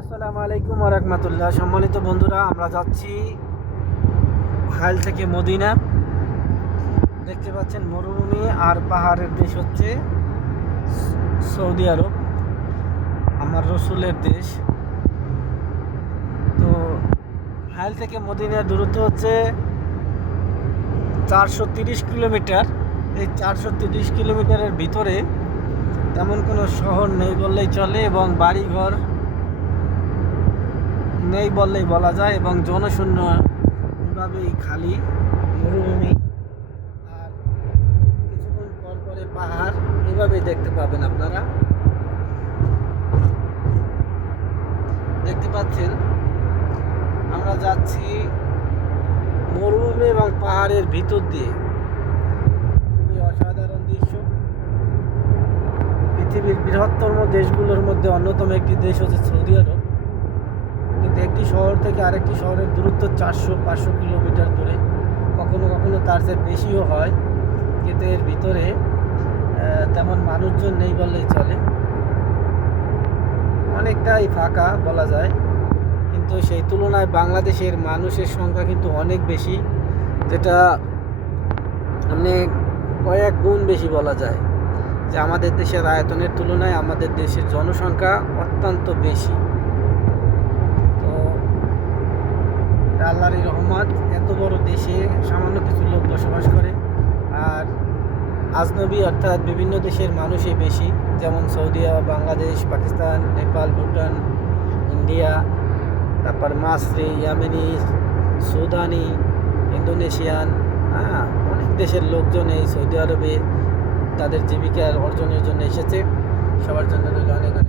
আসসালামু আলাইকুম ওয়া রাহমাতুল্লাহ। সম্মানিত বন্ধুরা, আমরা যাচ্ছি হাইল থেকে মদিনা। দেখতে পাচ্ছেন মরুভূমি আর পাহাড়ের দেশ হচ্ছে সৌদি আরব, আমার রসুলের দেশ। তো হাইল থেকে মদিনার দূরত্ব হচ্ছে 430 কিলোমিটার। এই 430 কিলোমিটারের ভিতরে তেমন কোনো শহর নেই বললেই চলে, এবং বাড়িঘর নেই বললেই বলা যায়, এবং জনশূন্য এভাবেই খালি মরুভূমি। আর কিছুক্ষণ পর পরে পাহাড় এভাবেই দেখতে পাবেন আপনারা। দেখতে পাচ্ছেন আমরা যাচ্ছি মরুভূমি এবং পাহাড়ের ভিতর দিয়ে। খুবই অসাধারণ দৃশ্য। পৃথিবীর বৃহত্তম দেশগুলোর মধ্যে অন্যতম একটি দেশ হচ্ছে সৌদি আরব, কিন্তু একটি শহর থেকে আরেকটি শহরের দূরত্ব 400-500 কিলোমিটার দূরে, কখনো কখনো তার চেয়ে বেশিও হয়। কিন্তু এর ভিতরে তেমন মানুষজন নেই বললেই চলে, অনেকটাই ফাঁকা বলা যায়। কিন্তু সেই তুলনায় বাংলাদেশের মানুষের সংখ্যা কিন্তু অনেক বেশি, যেটা মানে কয়েক গুণ বেশি বলা যায়। যে আমাদের দেশের আয়তনের তুলনায় আমাদের দেশের জনসংখ্যা অত্যন্ত বেশি। তো আল্লাহরই রহমত, এত বড় দেশে সামান্য কিছু লোক বসবাস করে। আর আজনবী অর্থাৎ বিভিন্ন দেশের মানুষই বেশি, যেমন সৌদি আরব, বাংলাদেশ, পাকিস্তান, নেপাল, ভুটান, ইন্ডিয়া, তারপর মাসরি, ইয়ামেনি, সুদানি, ইন্দোনেশিয়ান, অনেক দেশের লোকজন এই সৌদি আরবে তাদের জীবিকা অর্জনের জন্য এসেছে। সবার জন্য রইল অনেক অনেক